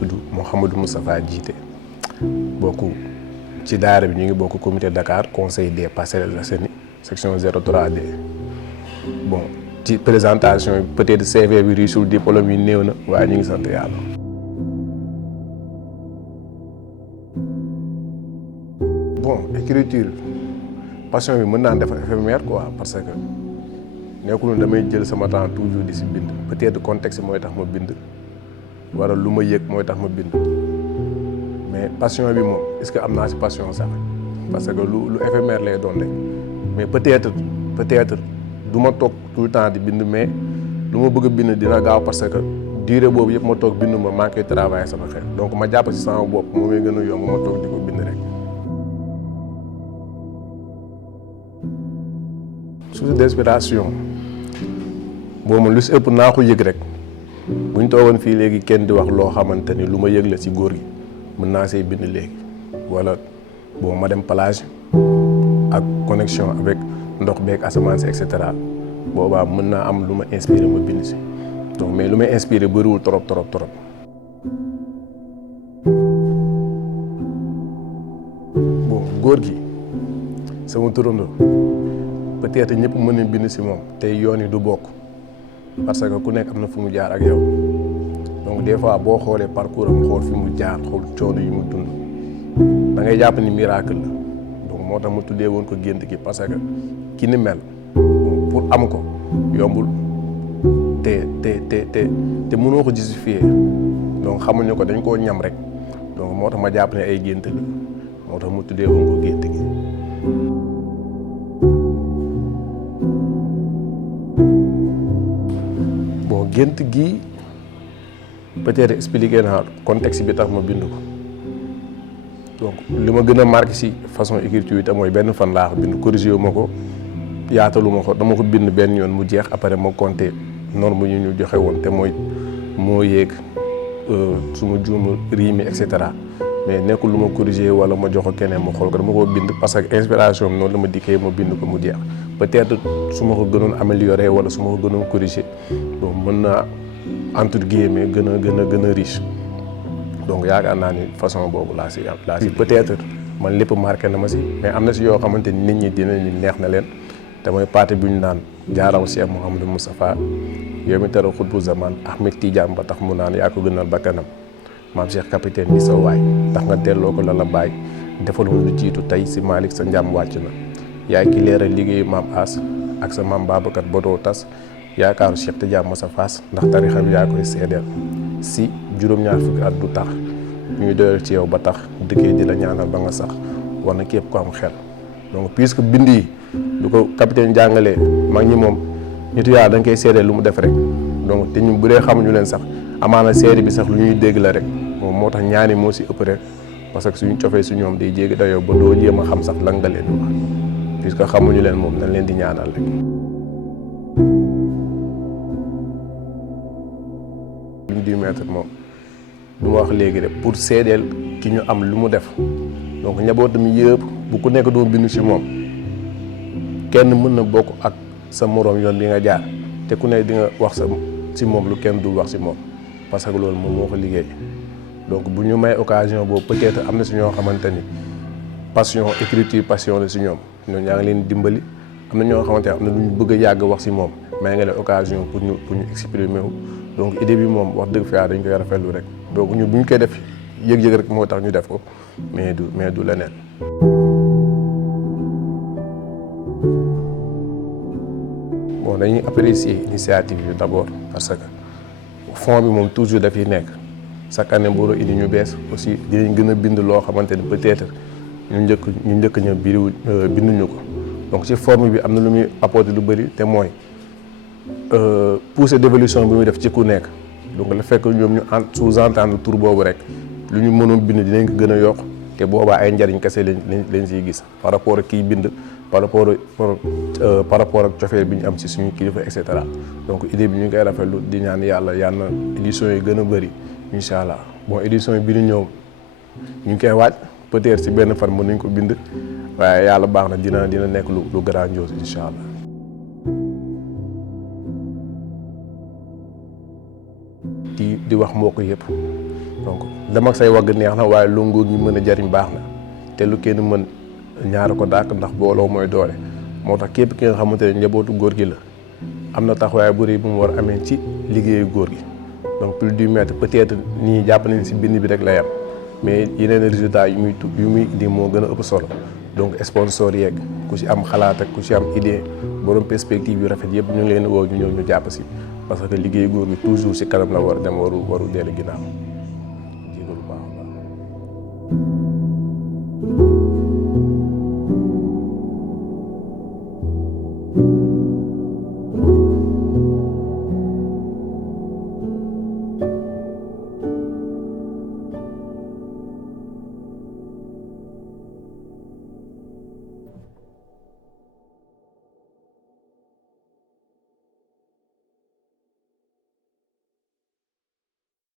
tudd Mouhamadou Moustapha Djité bokk ci daara bi ñu ngi bokk comité Dakar conseil des Parcelles Assainies section 03D bon ci présentation bi peut-être CV bi riisul diplôme yi néew na waaye ñu ngi sant yàlla. bon écriture passion bi mën naa def éphémère quoi parce que nekkul damay jël sama temps toujours di si bind peut-être contexte mooy tax ma bind wala lu ma yëg mooy tax ma bind mais passion bi moom est-ce que am naa si passion sax parce que lu éphémère lay doon rek mais peut-être du ma toog tout le temps di bind mais lu ma bëgg a bind dina gaaw parce que durée boobu yëpp ma toog bind maa ngi koy travailler sama xel donc ma jàpp si sama bopp moo may gën a yomb ma toog di ko bind rek. source d'inspiration boobu man lu si ëpp naa ko yëg rek bu ñu toogoon fii léegi kenn di wax loo xamante ni lu ma yëg la si góor gi mën naa see bind léegi wala bon ma dem plage ak connexion avec ndox beeg asamaan si et cetera boobaa mën naa am lu ma inspiré ma bind si donc mais lu may inspiré bëriwul trop. bon góor gi sama turandoo peut-être ñëpp mën nañ bind si moom tey yoon yi du bokk parce que ku nekk am na fu mu jaar ak yow donc des fois boo xoolee parcours am xool fi mu jaar xool coono yi mu dund da ngay jàpp ni miracle la donc moo tax mu tuddee woon ko gént gi parce que ki ni mel pour am ko yombul te mënoo ko justifier donc xamuñu ko dañ koo ñam rek donc moo tax ma jàpp ne ay gént la moo tax mu tuddee woon ko gént gi. bon gént gi peut-être expliqué naa contexte bi tax ma bind ko donc li ma gën a marqué ci façon écriture yi te mooy benn fan laa ko bind corrigé wu ma ko yaatalu ma ko dama ko bind benn yoon mu jeex après ma compté norme yi ñu joxe woon te mooy moo yéeg su ma juumul riime et cetera mais nekkul lu ma corrigé wala ma jox ko keneen ma xool ko dama ko bind parce que inspiration bi noonu la ma dikkee ma bind ko mu jeex peut-être su ma ko gënoon amélioré wala su ma ko gënoon corrigé donc mën naa entre guillemets gën a riche donc yaakaar naa ni façon boobu laa si peut-être man lépp marqué na ma si mais am na si yoo xamante ni nit ñi dinañu neex na leen te mooy parti bu ñu naan jaaraw Cheikh Mouhamadou Moustapha yow mi tara xutbu zaman Ahmed Tidiane ba tax mu naan yaa ko gënal bakkanam maam Cheikh capitaine bi sa waay tax nga delloo ko la la bàyyi defaloon lu jiitu tey si Malick sa njàm wàcc na yaay ki leeral liggéeyu maam As ak sa maam Babacar Bodoo tas yaakaaru Cheikh Tidiane Massa Fass ndax tarixa bi yaa koy seedeel si juróom-ñaar fukki at du tax ñuy doyal ci yow ba tax dëkkee di la ñaanal ba nga sax war na képp ko am xel donc puisque bind yi lu ko capitaine jàngalee mag ñi moom nitu yaa da nga koy seedeel lu mu def rek donc te ñun bu dee xamuñu leen sax amaana seede bi sax lu ñuy dégg la rek moom moo tax ñaani moo si ëpp rek parce que suñu cofee su ñoom day jéggi dayoo ba doo jéem a xam sax lan nga leen di wax puisque xamuñu leen moom nañ leen di ñaanal rek. liñ di mettre moom lu ma wax léegi rek pour seedeel ki ñu am lu mu def donc njabootam yëpp bu ku nekk doo bind si moom kenn mën na bokk ak sa moroom yoon li nga jaar te ku nekk di nga wax sa si moom lu kenn du wax si moom parce que loolu moom moo ko liggéey donc bu ñu may occasion boobu peut-être am na si ñoo xamante ni passion écriture passion la si ñoom ñoo ñaa ngi leen dimbali am na ñoo xamante ne am na lu ñu bëgg a yàgg wax si moom may nga leen occasion pour ñu exprimer wu donc idée bi moom wax dëgg fa dañ koy rafetlu rek donc ñu bu ñu koy def yëg-yëg rek moo tax ñu def ko mais du leneen. bon dañuy apprécier initiative yi d'abord parce que fond bi moom toujours dafay nekk chaque année boo indi ñu bees aussi dinañ gën a bind loo xamante ni peut-être ñu njëkk ña binduñu ko donc ci forme bi am na lu muy apporter lu bëri te mooy pousser d'évolution bi muy def ci ku nekk donc la fekk ñoom ñu sous-entendre tour boobu rek lu ñu mënoon bind dinañ ko gën a yokk te boobaa ay njariñ kese lañ siy gis par rapport ak kiy bind par rapport ak cofeel bi ñu am ci suñu kilifa et cetera donc idée bi ñu ngi koy rafetlu di ñaan yàlla édition yi gën a bëri incha allah bon édition yi bi ñu ñëw ñu ngi koy waaj peut-être ci benn fan mën nañ ko bind waaye yàlla baax na dina nekk lu grandiose incha allah. di wax mbokk yëpp donc dem ak say wagg neex na waaye lu nguur ñi mën a jariñ baax na te lu kenn mën ñaara ko dàq ndax booloo mooy doole moo tax képp ki nga xamante ne njabootu góor gi la am na taxawaay bu rëy bu mu war a amee ci liggéeyu góor gi donc plus du mètre peut-être nii jàpp nañ si bind bi rek lay am mais yeneen résultats yu muy indi moo gën a ëpp solo donc sponsor yeeg ku si am xalaat ak ku si am idée borom perspective yu rafet yëpp ñu ngi leen woo ñu ñëw ñu jàpp si parce que liggéeyu góor gi toujours si kanam la war a dem waru dellu ginnaaw